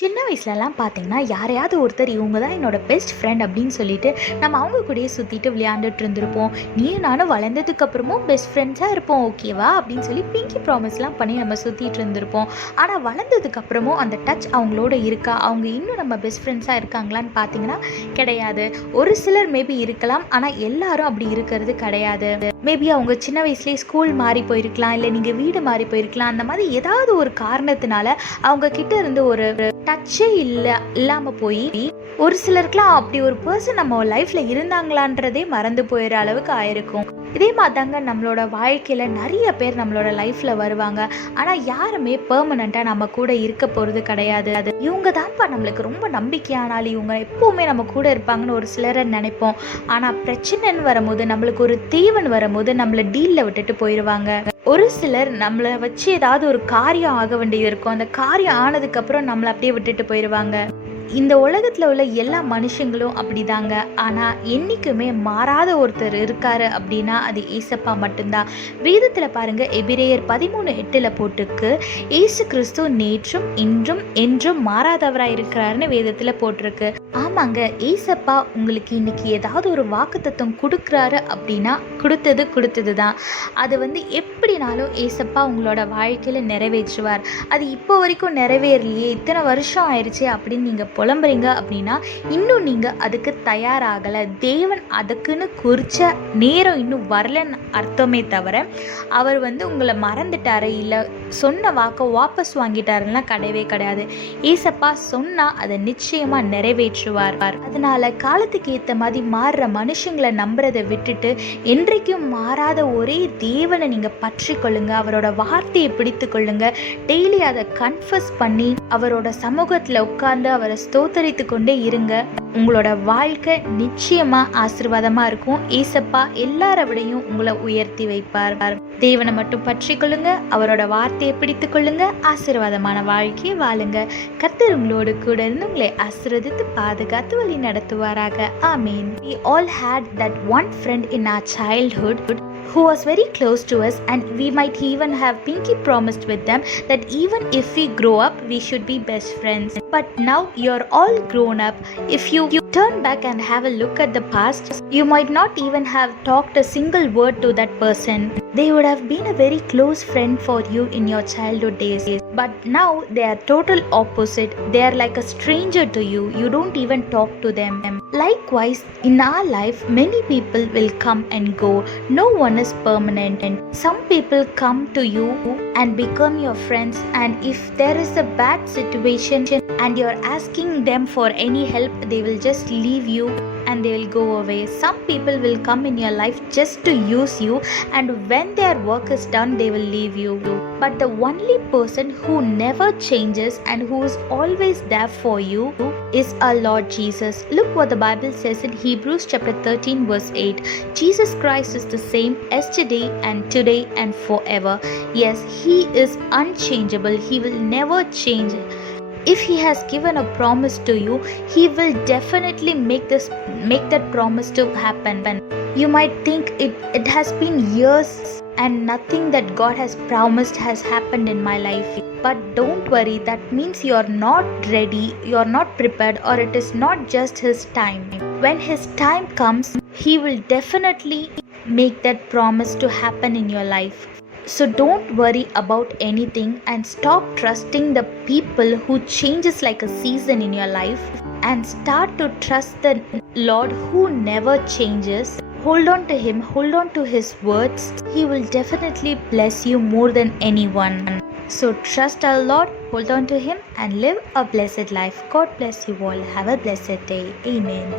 சின்ன வயசுலலாம் பார்த்தீங்கன்னா, யாரையாவது ஒருத்தர் இவங்க தான் என்னோட பெஸ்ட் ஃப்ரெண்ட் அப்படின்னு சொல்லிட்டு, நம்ம அவங்க கூடயே சுற்றிட்டு விளையாண்டுட்டு இருந்திருப்போம். நீயும் நானும் வளர்ந்ததுக்கப்புறமும் பெஸ்ட் ஃப்ரெண்ட்ஸாக இருப்போம், ஓகேவா அப்படின்னு சொல்லி பிங்கி ப்ராமிஸ்லாம் பண்ணி நம்ம சுற்றிட்டு இருந்திருப்போம். ஆனால் வளர்ந்ததுக்கப்புறமும் அந்த டச் அவங்களோட இருக்கா, அவங்க இன்னும் நம்ம பெஸ்ட் ஃப்ரெண்ட்ஸாக இருக்காங்களான்னு பார்த்தீங்கன்னா கிடையாது. ஒரு சிலர் மேபி இருக்கலாம், ஆனால் எல்லாரும் அப்படி இருக்கிறது கிடையாது. மேபி அவங்க சின்ன வயசுலேயே ஸ்கூல் மாறி போயிருக்கலாம், இல்லை நீங்கள் வீடு மாறி போயிருக்கலாம். அந்த மாதிரி ஏதாவது ஒரு காரணத்தினால அவங்க கிட்ட இருந்து ஒரு டச்சே இல்லாமல் போய் ஒரு சிலருக்குலாம் அப்படி ஒரு பர்சன் நம்ம லைஃப்பில் இருந்தாங்களான்றதே மறந்து போயிடுற அளவுக்கு ஆயிருக்கும். இதே மாதிரி தாங்க நம்மளோட வாழ்க்கையில் நிறைய பேர் நம்மளோட லைஃப்பில் வருவாங்க. ஆனால் யாருமே பெர்மனண்ட்டாக நம்ம கூட இருக்க போகிறது கிடையாது. அது இவங்க தான்ப்பா நம்மளுக்கு ரொம்ப நம்பிக்கையானாலும், இவங்க எப்போவுமே நம்ம கூட இருப்பாங்கன்னு ஒரு சிலரை நினைப்போம். ஆனால் பிரச்சனைன்னு வரும்போது, நம்மளுக்கு ஒரு தேவன் வரும்போது நம்மளை டீலில் விட்டுட்டு போயிடுவாங்க. ஒரு சிலர் நம்மளை வச்சு ஏதாவது ஒரு காரியம் ஆக வேண்டியது இருக்கும். அந்த காரியம் ஆனதுக்கப்புறம் நம்மளை அப்படியே விட்டுட்டு போயிடுவாங்க. இந்த உலகத்தில் உள்ள எல்லா மனுஷங்களும் அப்படிதாங்க. ஆனால் என்றைக்குமே மாறாத ஒருத்தர் இருக்காரு அப்படின்னா அது ஏசப்பா மட்டும்தான். வேதத்தில் பாருங்க, எபிரேயர் 13:8 போட்டிருக்கு, ஏசு கிறிஸ்து நேற்றும் இன்றும் என்றும் மாறாதவராக இருக்கிறாருன்னு வேதத்தில் போட்டிருக்கு. ஆமாங்க, ஏசப்பா உங்களுக்கு இன்னைக்கு ஏதாவது ஒரு வாக்குத்தத்தம் கொடுக்குறாரு அப்படின்னா கொடுத்தது தான். அது எப்படினாலும் ஏசப்பா உங்களோட வாழ்க்கையில் நிறைவேற்றுவார். அது இப்போ வரைக்கும் நிறைவேறலையே, இத்தனை வருஷம் ஆயிடுச்சு அப்படின்னு நீங்கள் புலம்புறீங்க அப்படின்னா இன்னும் நீங்கள் அதுக்கு தயாராகலை. தேவன் அதுக்குன்னு குறித்த நேரம் இன்னும் வரலன்னு அர்த்தமே தவிர அவர் உங்களை மறந்துட்டாரு, இல்லை சொன்ன வாக்கை வாபஸ் வாங்கிட்டாருன்னா கிடையவே கிடையாது. ஏசப்பா சொன்னால் அதை நிச்சயமாக நிறைவேற்றுவார். அதனால காலத்துக்கு ஏற்ற மாதிரி மாறுற மனுஷங்களை நம்புறதை விட்டுட்டு என்றைக்கும் மாறாத ஒரே தேவனை நீங்கள் பற்றி கொள்ளுங்க. அவரோட வார்த்தையை பிடித்து கொள்ளுங்க. டெய்லி அதை கன்ஃபஸ் பண்ணி அவரோட சமூகத்தில் உட்கார்ந்து அவரை ஸ்தோத்தரித்து கொண்டே இருங்க. உங்களோட வாழ்க்கை நிச்சயமா ஆசீர்வாதமா இருக்கும். ஏசப்பா எல்லார விடையும் உங்களை உயர்த்தி வைப்பார். தேவனை மட்டும் பற்றி கொள்ளுங்க, அவரோட வார்த்தையை பிடித்து கொள்ளுங்க, ஆசீர்வாதமான வாழ்க்கையை வாழுங்க. கர்த்தர் உங்களோடு கூட இருந்து உங்களை ஆசீர்வதித்து பாதுகாத்து வழி நடத்துவாராக. ஆமீன். We all had that one friend in our childhood who was very close to us, and we might even have pinky promised with them that even if we grow up we should be best friends. But now you're all grown up. If you turn back and have a look at the past, you might not even have talked a single word to that person. They would have been a very close friend for you in your childhood days, but now they are total opposite. They are like a stranger to you. You don't even talk to them. Likewise, in our life many people will come and go. No one is permanent, and some people come to you and become your friends, and if there is a bad situation and you're asking them for any help, they will just leave you and they will go away. Some people will come in your life just to use you, and when their work is done they will leave you. But the only person who never changes and who is always there for you is our Lord Jesus. Look what the Bible says in Hebrews chapter 13 verse 8. Jesus Christ is the same yesterday and today and forever. Yes, he is unchangeable. He will never change. If he has given a promise to you, he will definitely make that promise to happen. You might think it has been years and nothing that God has promised has happened in my life. But don't worry, that means you're not ready, you're not prepared, or it is not just his time. When his time comes, he will definitely make that promise to happen in your life. So don't worry about anything and stop trusting the people who changes like a season in your life, and start to trust the Lord who never changes. Hold on to him, hold on to his words. He will definitely bless you more than anyone. So trust our Lord, hold on to him, and live a blessed life. God bless you all. Have a blessed day. Amen.